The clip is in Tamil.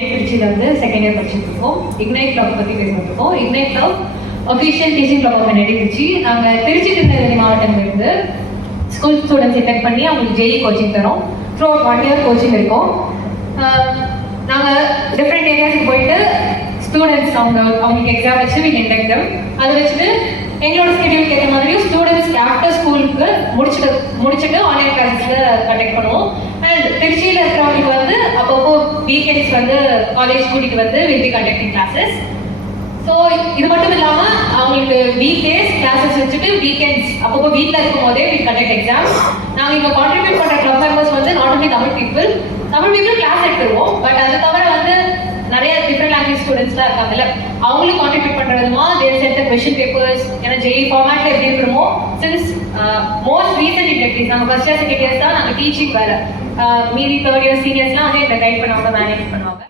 திருச்சியில் வந்து செகண்ட் இயர் படிச்சுட்டு இருக்கோம். இக்னைட் கிளப் பற்றி பேசிட்டு இருக்கோம். Ignite club official teaching club of NIT Trichy. நாங்கள் திருச்சி திருநெல்வேலி மாவட்டங்களிலிருந்து ஸ்கூல் ஸ்டூடெண்ட்ஸ் இன்டெக்ட் பண்ணி அவங்களுக்கு ஜெய் கோச்சிங் தரோம். த்ரூ அவுட் 1 இயர் கோச்சிங் இருக்கும். நாங்கள் டிஃப்ரெண்ட் ஏரியாஸுக்கு போயிட்டு ஸ்டூடெண்ட்ஸ் அவங்களுக்கு எக்ஸாம் வச்சு வீட்டு இன்டெக்டம் அதை வச்சுட்டு எங்களோட ஸ்கெடியூலுக்கு ஏற்ற மாதிரியும் ஸ்டூடெண்ட்ஸ் ஆஃப்டர் ஸ்கூலுக்கு முடிச்சுட்டு ஆன்லைன் கிளாஸஸில் கண்டக்ட் பண்ணுவோம். அண்ட் திருச்சியில் இருக்கிறவங்களுக்கு வந்து அப்பப்போ வீக்கெண்ட்ஸ் வந்து காலேஜ் கூட்டிகிட்டு வந்து will be conducting classes. So இது மட்டும் இல்லாமல் அவங்களுக்கு வீக் டேஸ் கிளாஸஸ் வச்சுட்டு வீக்கெண்ட்ஸ் அப்பப்போ வீட்டில் இருக்கும் போதே வி கண்டக்ட் எக்ஸாம்ஸ். நாங்கள் இங்கே கான்ட்ரிபியூட் பண்ணுற கிளப் மெம்பர்ஸ் வந்து not only Tamil people class எடுத்துருவோம். பட் அது தவிர வந்து நிறைய டிஃப்ரெண்ட் லாங்குவேஜ் ஸ்டூடெண்ட்ஸ்லாம் இருக்காங்கல்ல, அவங்களும் கான்ட்ரிபியூட் பண்ணுற விதமாக தேர் சென்ட் கொஸ்டின் பேப்பர்ஸ் ஏன்னா ஜெய் ஃபார்மேட்டில் எப்படி இருக்கிறோமோ சின்ஸ் மோஸ்ட் ரீசென்ட் இண்டக்டிவ்ஸ் நம்ம ஃபர்ஸ்ட் இயர் செகண்ட் இயர்ஸ் தான் நாங்கள் டீச்சிங் வேறு மீதி தேர்ட் இயர் சீனியர்ஸ்லாம் வந்து எங்களை கைட் பண்ணுவாங்க, மேனேஜ் பண்ணுவாங்க.